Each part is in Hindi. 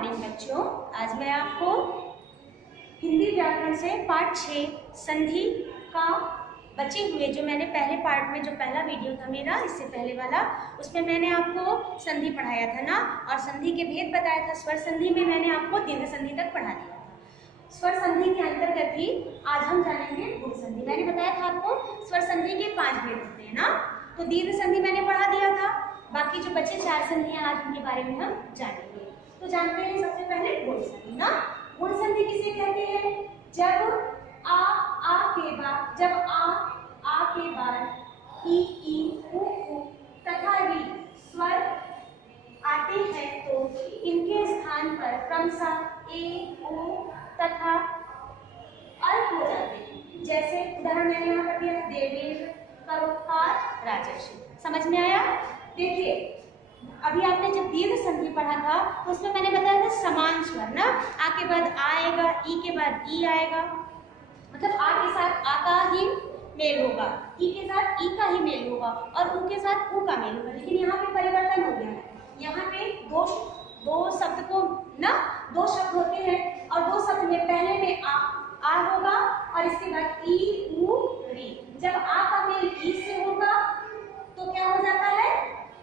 मॉर्निंग बच्चों। आज मैं आपको हिंदी व्याकरण से पाठ 6 संधि का बचे हुए जो मैंने पहले पार्ट में जो पहला वीडियो था मेरा इससे पहले वाला, उसमें मैंने आपको संधि पढ़ाया था ना, और संधि के भेद बताया था। स्वर संधि में मैंने आपको दीर्घ संधि तक पढ़ा दिया था। स्वर संधि के अंतर्गत ही आज हम जानेंगे गुण संधि। मैंने बताया था आपको स्वर संधि के 5 भेद होते हैं ना, तो दीर्घ संधि मैंने पढ़ा दिया था। बाकी जो बचे 4 संधियां आज उनके बारे में हम जानेंगे। तो जानते हैं सबसे पहले गुण संधि ना। गुण संधि किसे कहते हैं? जब आ के बाद, जब आ के बाद ई उ तथा री स्वर आते हैं तो इनके स्थान पर क्रमशः ए ओ तथा अल्प हो जाते हैं। जैसे उदाहरण मैंने यहाँ पर दिया, देवेंद्र, परोपकार, राजर्षि। समझ में आया? देखिए अभी आपने जब दीर्घ संधि पढ़ा था तो उसमें मैंने बताया था समान स्वर ना, आ के बाद आ आएगा, ई के बाद ई आएगा, मतलब आ के साथ आ का ही मेल होगा, ई के साथ ई का ही मेल होगा और उ के साथ उ का मेल होगा। लेकिन यहाँ पे परिवर्तन हो गया है। यहाँ पे दो शब्द को ना, 2 शब्द होते हैं और 2 शब्द में पहले में आ होगा और इसके बाद ई उ री। जब आ का मेल ई से होगा तो क्या हो जाता है?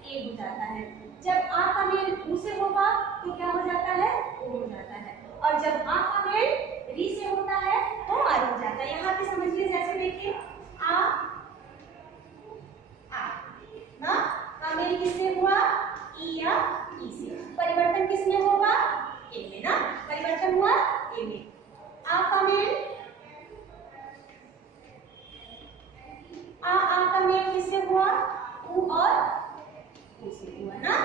ए हो जाता है। जब आ का मेल उ से होगा तो क्या हो जाता है? ओ हो जाता है। और जब आ का मेल री से होता है तो आर हो जाता है। यहाँ पे समझिए, जैसे देखिए आ ना का मेल किससे हुआ? ई या ई से। परिवर्तन किसमें होगा? ए में ना, परिवर्तन हुआ ए में। आ का मेल आ का मेल किससे हुआ? उ और उ से हुआ ना,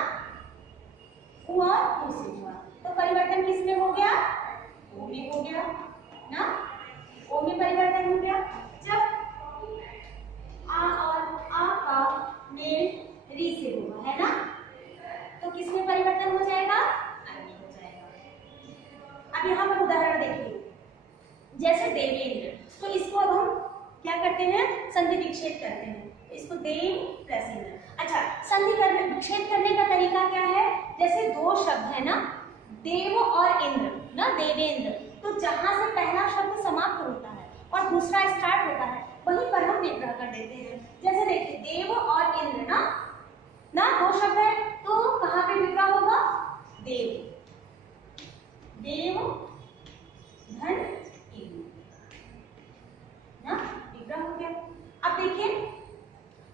उ और उ से हुआ। तो परिवर्तन किसमें हो गया? ओ में हो गया ना, ओ में परिवर्तन हो गया। जब आ और आ का मेल री से होगा है ना, तो किसमें परिवर्तन हो जाएगा? आई में हो जाएगा। अब यहाँ पर उदाहरण देखिए, जैसे देवेंद्र, तो इसको अब हम क्या करते हैं? संधि विच्छेद करते हैं। इसको देव प्लस इंद्र। अच्छा, संधि विच्छेद करने का तरीका क्या है? जैसे 2 शब्द है ना, देव और इंद्र ना, देवेंद्र, तो जहां से पहला शब्द समाप्त होता है और दूसरा स्टार्ट होता है वहीं पर हम विग्रह कर देते हैं। जैसे देखिए देव और इंद्र ना 2 शब्द है तो कहाँ पे विग्रह होगा? देव, देव धन इंद्र ना, विग्रह हो गया। अब देखिए,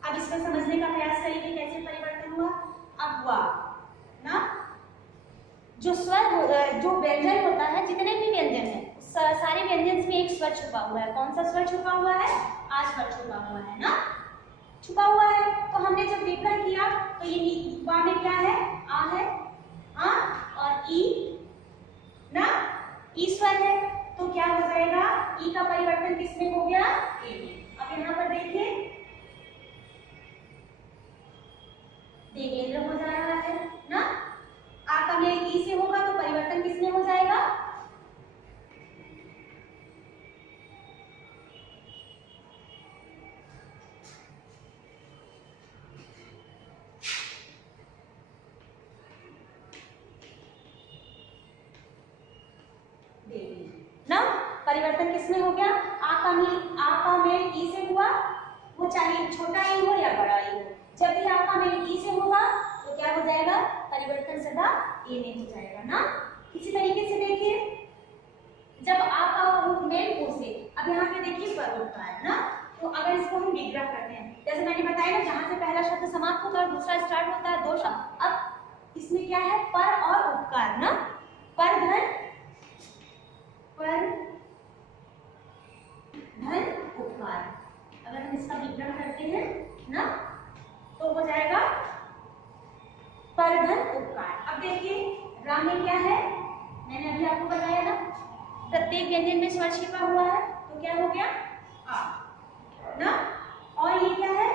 अब इसको समझने का प्रयास करेंगे कैसे परिवर्तन हुआ। अब हुआ ना, जो स्वर जो व्यंजन होता है, जितने भी व्यंजन है सारे व्यंजन में एक स्वर छुपा हुआ है। कौन सा स्वर छुपा हुआ है? आ स्वर छुपा हुआ है ना, छुपा हुआ है। तो हमने जब विग्रह किया तो ये वा में क्या है? आ है, आ और ई ना, ई स्वर है तो क्या हो जाएगा? ई का परिवर्तन किसमें हो गया? ए में। अब यहाँ पर देखिए देवेंद्र हो जा रहा है ना, आ का मेल ई से होगा तो परिवर्तन किसमें हो जाएगा? ना, परिवर्तन किसमें हो गया? आ का मेल ई से हुआ, वो चाहे छोटा ई हो या बड़ा ई हो। जब भी आ का मेल ई से होगा तो क्या हो जाएगा? परिवर्तन सदा ए में हो जाएगा ना। इसी तरीके से देखिए, जब आ का मेल ओ से, अब यहाँ पे देखिए परोपकार ना, तो अगर इसको हम विग्रह करते हैं, जैसे मैंने बताया ना, जहां से पहला शब्द समाप्त होता है और दूसरा स्टार्ट होता है, 2 शब्द। अब इसमें क्या है? पर और उपकार ना, पर धन उपकार। अगर हम इसका विग्रह करते हैं ना तो हो जाएगा पर धन उपकार। अब देखिए रा में क्या है? मैंने अभी आपको बताया ना, प्रत्येक व्यंजन में स्वर छिपा हुआ है तो क्या हो गया? आ ना, और ये क्या है?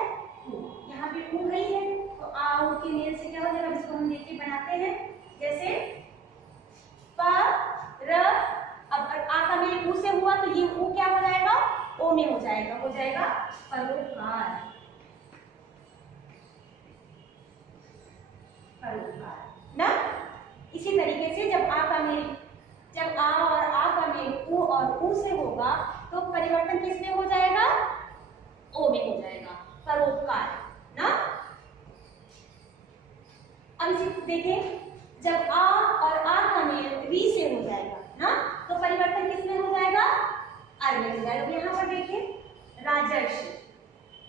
उ। यहाँ पे उ गई है तो आ उ के मेल से क्या हो जाएगा? इसको हम देखिए बनाते हैं, जैसे प र, अब आ का मेल उ से हुआ तो ये उ क्या हो जाएगा? ओ में हो जाएगा, हो जाएगा परोपकार, परोपकार ना। इसी तरीके से जब आ का और ऊ से होगा तो परिवर्तन किस में हो जाएगा? ओ में हो जाएगा, परोपकार ना। अब इसे देखें, जब आ और आ का मेल री से हो जाएगा ना तो परिवर्तन किस में हो जाएगा? अर में हो जाएगा। यहाँ पर देखिए राजर्षि,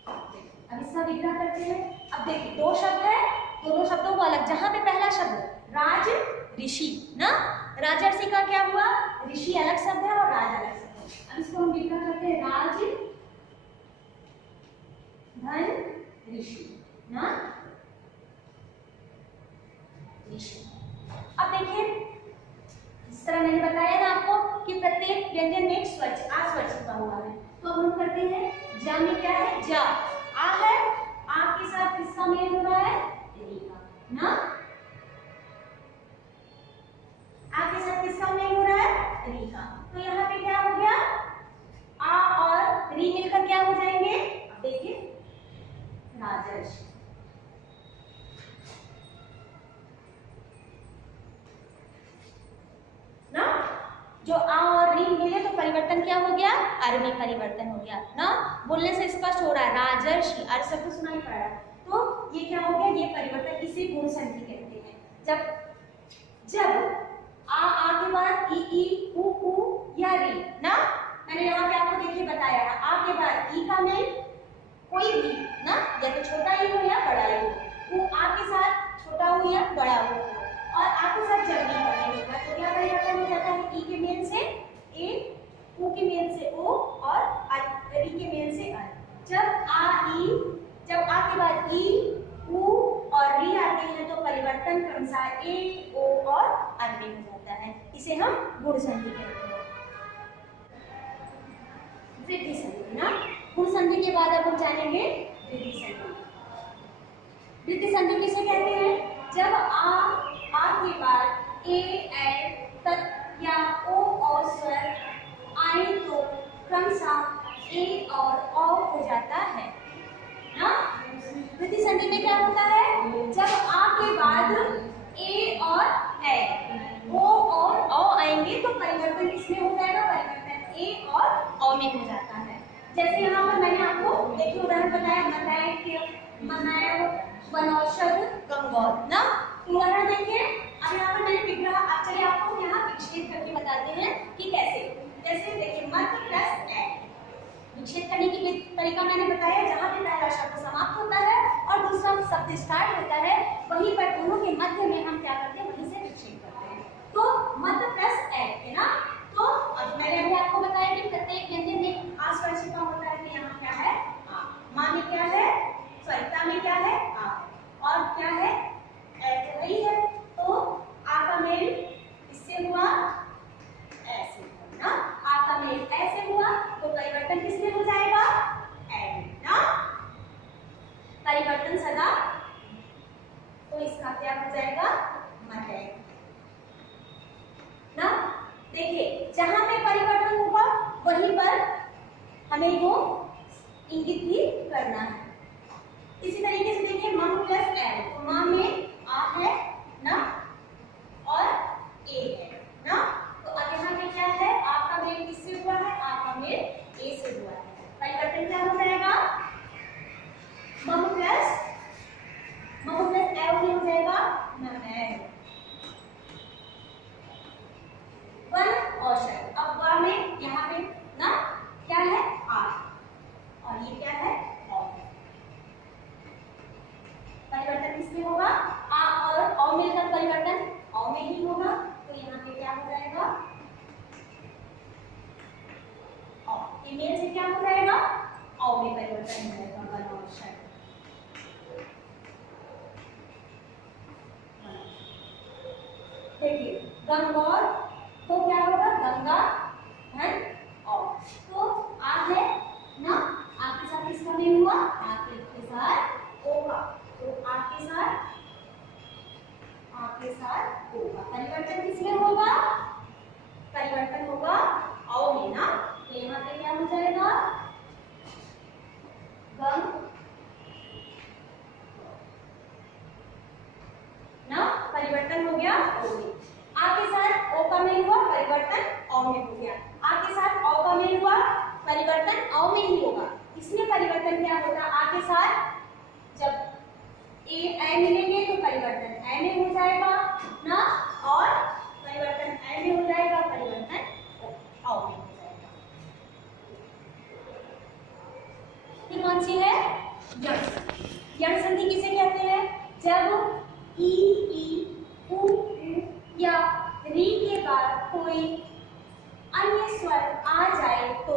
अब इसका विग्रह करते हैं। अब देखिए दो शब्द है, दोनों शब्दों को अलग, जहां पे पहला शब्द राज ऋषि ना, राजर्षि का क्या हुआ? ऋषि अलग शब्द है और राज अलग शब्द है। अब इसको हम विग्रह करते हैं, राज धन ऋषि ना, ऋषि। अब देखिए जिस तरह मैंने बताया ना आपको कि प्रत्येक व्यंजन में एक स्वर आ स्वर छिपा हुआ है, तो अब हम करते हैं जा में क्या है? जा आ है, आ के साथ किसका मेल हो रहा है? री का ना, आ के साथ किसका मेल हो रहा है? री का। तो यहाँ पे क्या हो गया? आ और री मिलकर क्या हो जाएंगे? अब देखिए राजर्षि ना, जो आ और री मिले तो परिवर्तन क्या हो गया? अर में परिवर्तन हो गया ना। बोलने से स्पष्ट हो रहा है, राजर्षि, अर शब्द सुनाई पड़ रहा है, तो ये क्या हो गया? ये परिवर्तन, इसे गुण संधि कहते हैं। जब आ के बाद ई ऊ ऊ या री ना, मैंने यहाँ पे आपको देखिए बताया है, आ के बाद ई का मेल कोई भी ना, या तो छोटा ई हो या बड़ा ई हो, ऊ आ के साथ छोटा हो या बड़ा हो, और आ के साथ जब री का मेल होगा तो क्या परिवर्तन हो जाता है? ई के मेल से ए, ऊ के मेल से ओ और री के मेल से अर। जब आ के बाद ई ऊ और री आते हैं तो परिवर्तन क्रमशः ए ओ और अर में हो जाता है, इसे हम गुण संधि कहते हैं। वृद्धि संधि ना, गुण संधि के बाद अब हम जानेंगे वृद्धि संधि। वृद्धि संधि किसे कहते हैं? जब आ के बाद ए ऐ तत् या ओ और स्वर आए तो क्रमशः ए और औ हो जाता है ना। वृद्धि संधि में क्या होता है? जब आ के बाद ए और ऐ, ओ और औ आएंगे तो परिवर्तन किसमें हो जाएगा? परिवर्तन ए और औ में हो जाता है। जैसे यहाँ पर मैंने आपको देखिए उदाहरण बताया, मनाया वनौषध गंगौर ना, उदाहरण देखिए। अब यहाँ पर मैंने विग्रह, चलिए आपको यहाँ विक्षेप करके बताते हैं कि कैसे। जैसे देखिए मत प्लस ए, विक्षेप करने की तरीका मैंने बताया, जहाँ पे पहला शब्द समाप्त होता है और दूसरा शब्द स्टार्ट होता है, वहीं पर दोनों के मध्य में हम क्या करते हैं? वहीं से विक्षेप करते हैं। तो मत प्लस ए है ना, तो अब मैंने अभी आपको बताया कि प्रत्येक व्यंजन में आ स्वर छिपा होता है, कि यहाँ क्या है? आ। माँ में क्या है? सरिता में क्या है? आ। और क्या है? ए तो वही है, तो आ का मेल इससे हुआ ऐसे ना, आ का मेल ऐसे हुआ तो परिवर्तन किसमें हो जाएगा? ए ना, परिवर्तन सदा, तो इसका क्या हो जाएगा? मत ना। देखिए जहां पे परिवर्तन होगा वहीं पर हमें वो इंगित भी करना है। इसी तरीके से देखिए मम प्लस एल, तो मां में आ है ना और ए है ना, तो अब यहाँ पे क्या है? आ का मेल किससे हुआ है? आ का मेल ए से हुआ है, परिवर्तन क्या हो जाएगा? मम प्लस एल हो जाएगा मम वन औषध। अब वा में यहाँ पे ना क्या है? आ, और ये क्या है? औ। परिवर्तन किसमें होगा? आ और औ मिलकर परिवर्तन औ में ही होगा, तो यहाँ पे क्या हो जाएगा? औ। मेल से क्या हो जाएगा? औ में परिवर्तन हो जाएगा, वन औषध। देखिए गंगौर तो क्या होगा? गंगा धन और, तो आ है ना, आ के साथ किसका मेल हुआ? आ के साथ ओ का, तो आ के साथ ओ का परिवर्तन किसमें होगा? परिवर्तन होगा औ में ना, तो यहाँ पे क्या हो जाएगा? गंग ना, परिवर्तन हो गया ओ में। आ के साथ ओ का मेल हुआ, परिवर्तन औ में हो गया। आ के साथ परिवर्तन अ में ही होगा। इसमें परिवर्तन क्या होगा, आ के साथ जब ए मिलेंगे तो परिवर्तन ए में हो जाएगा ना, और परिवर्तन ए में हो जाएगा, परिवर्तन अ में हो जाएगा। ये कौन सी है, यण संधि। यण संधि किसे कहते हैं, जब ई उ या री के बाद कोई अन्य स्वर आ जाए तो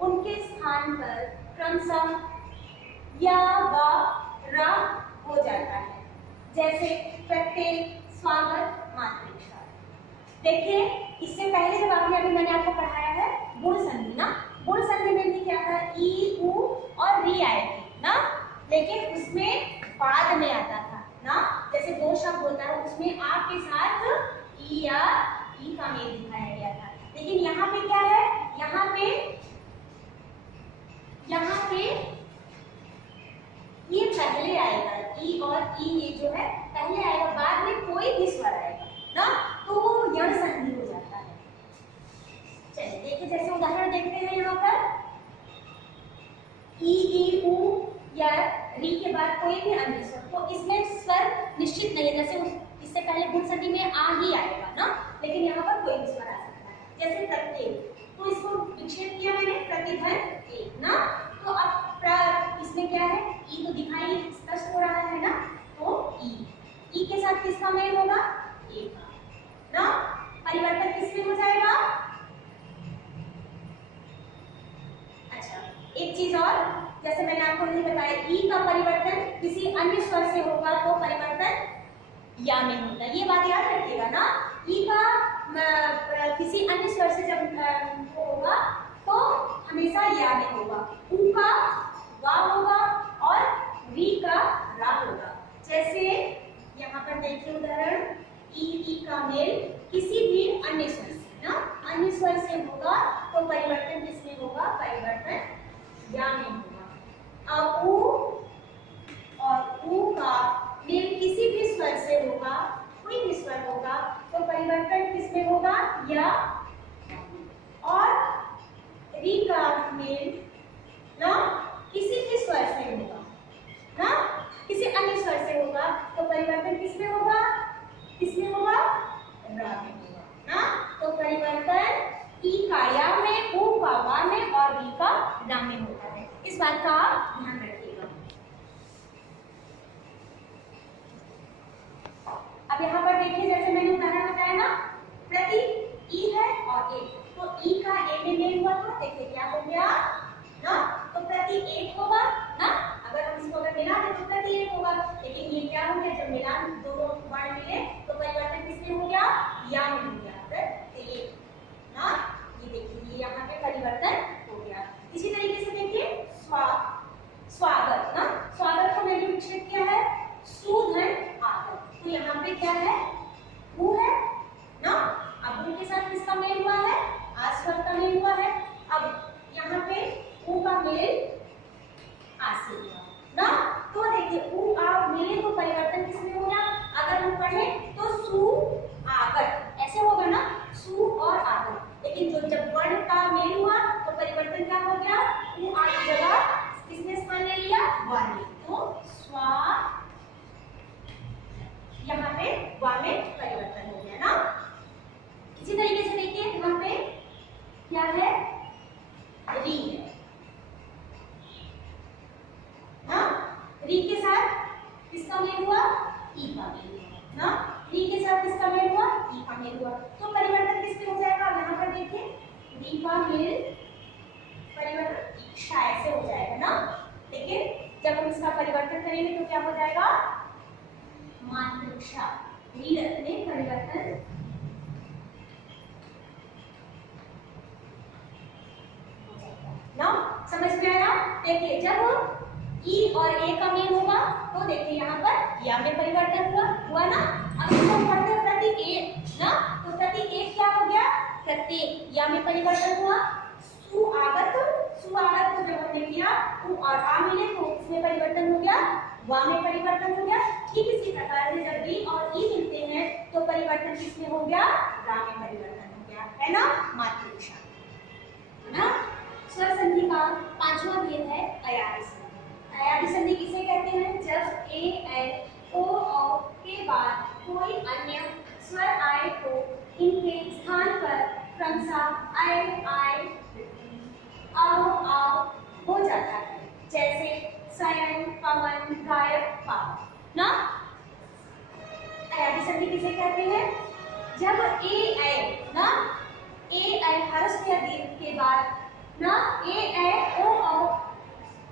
उनके स्थान पर क्रमशः या व रा हो जाता है। जैसे प्रत्येक, स्वागत, मातृका। देखिए इससे पहले जब आपने अभी मैंने आपको पढ़ाया है गुण संधि ना, गुण संधि में भी क्या था, ई उ और री आए थे ना, लेकिन उसमें बाद में आता था ना। जैसे दो शब्द होता है उसमें आ के साथ ई या ई का मेल दिखाया गया था। लेकिन यहाँ पे क्या है, यहाँ पे ये पहले आएगा, ई और ई ये जो है पहले आएगा, बाद में कोई भी स्वर आएगा ना, तो वो यण संधि हो जाता है। चलिए देखिए, जैसे उदाहरण देखते हैं यहाँ पर ई उ या री के बाद कोई भी अन्य स्वर, तो इसमें स्वर निश्चित नहीं है। जैसे इससे पहले गुण संधि में आ ही आएगा ना, लेकिन यहाँ पर कोई भी स्वर आ सकता है। जैसे प्रत्येक, तो इसको विक्षेप किया मैंने, प्रतिधन एक ना, तो अब इसमें क्या है, ई तो दिखाई स्पष्ट हो रहा है ना, तो ई के साथ किसका मेल होगा, ए का ना। परिवर्तन किसमें हो जाएगा, अच्छा एक चीज और, जैसे मैंने आपको नहीं बताया, ई का परिवर्तन किसी अन्य स्वर से होगा तो परिवर्तन या में होता है। ये बात याद रखिएगा ना, ई का किसी अन्य स्वर से जब होगा तो हमेशा या में होगा, उ का वा होगा और री का रा होगा। जैसे यहाँ पर देखिए उदाहरण, ई का मेल किसी भी अन्य स्वर से ना, अन्य स्वर से होगा तो परिवर्तन किसमें होगा, परिवर्तन या में होगा। अब उ और उ का मेल किसी भी स्वर से होगा, कोई भी स्वर होगा तो परिवर्तन किसमें होगा, या, और री का मेल ना किसी भी स्वर से होगा ना, किसी अन्य स्वर से होगा तो परिवर्तन किसमें होगा, किसमें होगा, रा में होगा ना। तो परिवर्तन ई का या में, उ का वा में और री का रा में होता है। इस बात का आप ध्यान रखिएगा। अब यहाँ पर देखिए, जैसे मैंने उदाहरण बताया ना, प्रति ई है और एक, तो ई का ए में मेल हुआ था, देखिए क्या हो गया ना, तो प्रति एक होगा ना, अगर हम इसको अगर मिला दें तो प्रति एक होगा, लेकिन ये क्या हो गया, जब मिलान दोनों वर्ण मिले तो परिवर्तन किसमें हो गया, या में हो गया, प्रति एक ना। ये देखिए ये यहाँ पे परिवर्तन हो गया। इसी तरीके से देखिए स्वागत ना, स्वागत को मैंने विक्षेप किया है, सुधन आगत, तो यहाँ पे क्या है, उ है ना, अब उनके साथ किसका मेल हुआ है, आस्वर का मेल हुआ है। अब यहाँ पे उ का मेल आसे हुआ ना, तो देखिए उ आ मिले तो परिवर्तन किसमें होगा, अगर हम पढ़ें तो सु आगत ऐसे होगा ना, सु और आगत। लेकिन जो जब वर्ण का मेल हुआ तो परिवर्तन क्या हो गया, उ आ की जगह किसने स्थान ले लिया, वा ने, तो स्वा, यहाँ पे वा में परिवर्तन हो गया ना। इसी तरीके से देखिए यहाँ पे क्या है, री है ना, री के साथ किसका मेल हुआ, ई का मेल हुआ ना, री के साथ किसका मेल हुआ, ई का मेल हुआ, तो परिवर्तन किसमें हो जाएगा, यहाँ पर देखिए री का मेल परिवर्तन शायद से हो जाएगा ना, लेकिन जब हम इसका परिवर्तन करेंगे तो क्या हो जाएगा, मातृक्षा, री में परिवर्तन ना। समझ में आया, देखिए जब ई और ए का मेल होगा तो देखिए यहाँ पर या में परिवर्तन हुआ ना। अब इसको हम पढ़ते हैं प्रति एक ना, तो प्रति एक क्या हो गया, प्रत्येक, या में परिवर्तन हुआ, सुआगत को जब हमने किया उ और आ मिले तो इसमें परिवर्तन हो गया, वा में परिवर्तन हो गया। ठीक इसी प्रकार से जब री और ई मिलते हैं तो परिवर्तन किसमें हो गया, रा में परिवर्तन हो गया, है ना, मातृक्षा है ना। स्वर संधि पांचवा भेद है अयादी संधि। अयादी संधि किसे कहते हैं? जब ए ऐ ओ औ के बाद कोई अन्य स्वर आए तो इनके स्थान पर क्रमशः ऐ आय आओ आओ हो जाता है, जैसे शयन, पवन, गायक, पाव ना। अयादी संधि किसे कहते हैं? जब ए ऐ ना, ए ऐ ह्रस्व या दीर्घ के बाद ना, ए ऐ ओ औ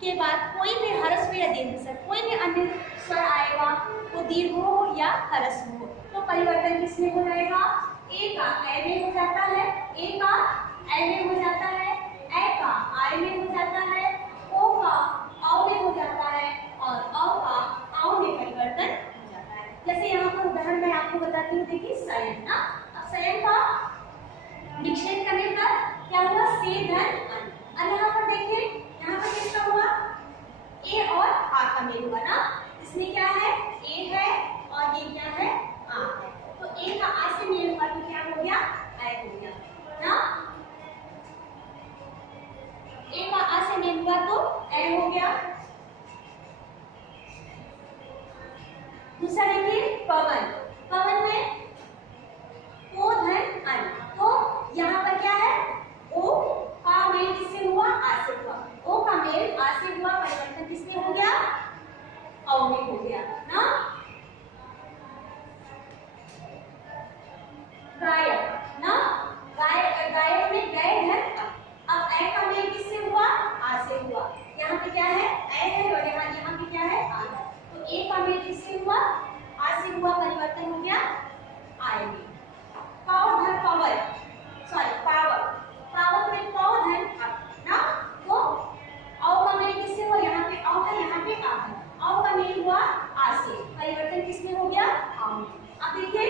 के बाद कोई भी ह्रस्व या दीर्घ से कोई भी अन्य स्वर आएगा, वो दीर्घ हो या ह्रस्व हो, तो परिवर्तन किसमें हो जाएगा? ए का ऐ में हो जाता है, ए का ऐ में हो जाता है, ऐ का आय में हो जाता है, ओ का औ में हो जाता है और औ का आओ में परिवर्तन हो जाता है। जैसे यहाँ पर उदाहरण मैं आपको बताती हूँ, देखिए शयन ना, अब शयन का विक्षेप करने पर क्या हुआ? से धन अन। अब यहाँ पर देखिए, यहाँ पर किसका हुआ? ए और आ का मेल हुआ ना। इसमें क्या है? ए है और ये क्या है? आ है। तो ए का आ से मेल हुआ तो क्या हो गया? ऐ हो गया ना। ए का आ से मेल हुआ तो ऐ हो गया। दूसरा देखिए पवन। पवन में ओ धन अन, तो यहाँ पर क्या है? ओ का मेल किससे हुआ? आ से हुआ। ओ का मेल आ से हुआ, परिवर्तन किसमें हो गया? औ में हो गया ना। गायक ना, गायक, गायक में गए धन अब ऐ का मेल किससे हुआ? आ से हुआ। यहाँ पे क्या है? ऐ है और यहाँ पे क्या है? आ है। तो ए का मेल किससे हुआ? आ से हुआ, परिवर्तन हो गया आय में। पाव धन पावर, सॉरी पावर, पावर में पाव धन अप ना, तो औ का मेल किससे हुआ? यहाँ पे औ है, यहाँ पे आ है। औ का मेल हुआ आ से, परिवर्तन किसमें हो गया? आ में। अब देखिए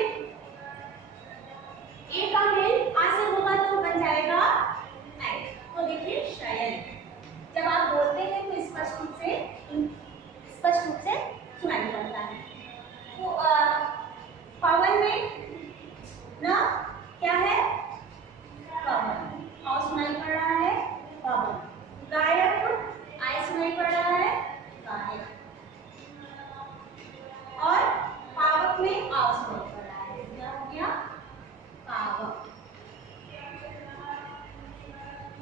ए का मेल आ से होगा तो बन जाएगा ऐ। तो देखिए शयन, जब आप बोलते हैं तो स्पष्ट रूप से सुनाई पड़ता है। तो पवन में ना क्या है? पवन, और सुनाई पड़ रहा है पवन। गायक आय सुनाई पड़ रहा है गायक, और पावक में आव सुनाई पड़ रहा है, क्या हो गया? पावक।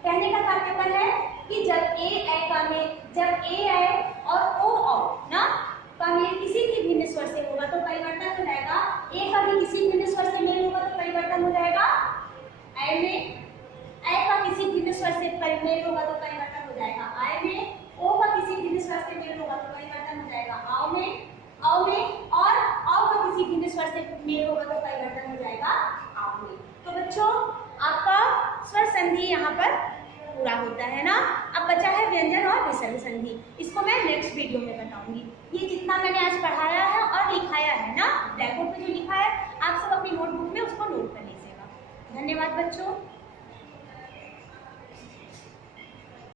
कहने का तात्पर्य है कि जब ए ऐ और ओ औ ना का मेल किसी भी भिन्न स्वर से होगा तो परिवर्तन हो जाएगा। ए का भी किसी भिन्न स्वर से मेल होगा तो परिवर्तन हो जाएगा ऐ में। ऐ का किसी भिन्न स्वर से मेल होगा तो परिवर्तन हो जाएगा आय में। ओ का किसी भिन्न स्वर से मेल होगा तो परिवर्तन हो जाएगा आओ में। औ में और औ का किसी भिन्न स्वर से मेल होगा तो परिवर्तन हो जाएगा आओ में। तो बच्चों आपका स्वर संधि यहाँ पर पूरा होता है ना। अब बचा है व्यंजन और विसर्ग संधि, इसको मैं नेक्स्ट वीडियो में बताऊंगी। ये जितना मैंने आज पढ़ाया है और लिखाया है ना, ब्लैक बोर्ड पे जो लिखा है आप सब अपनी नोटबुक में उसको नोट कर लीजिएगा। धन्यवाद बच्चों।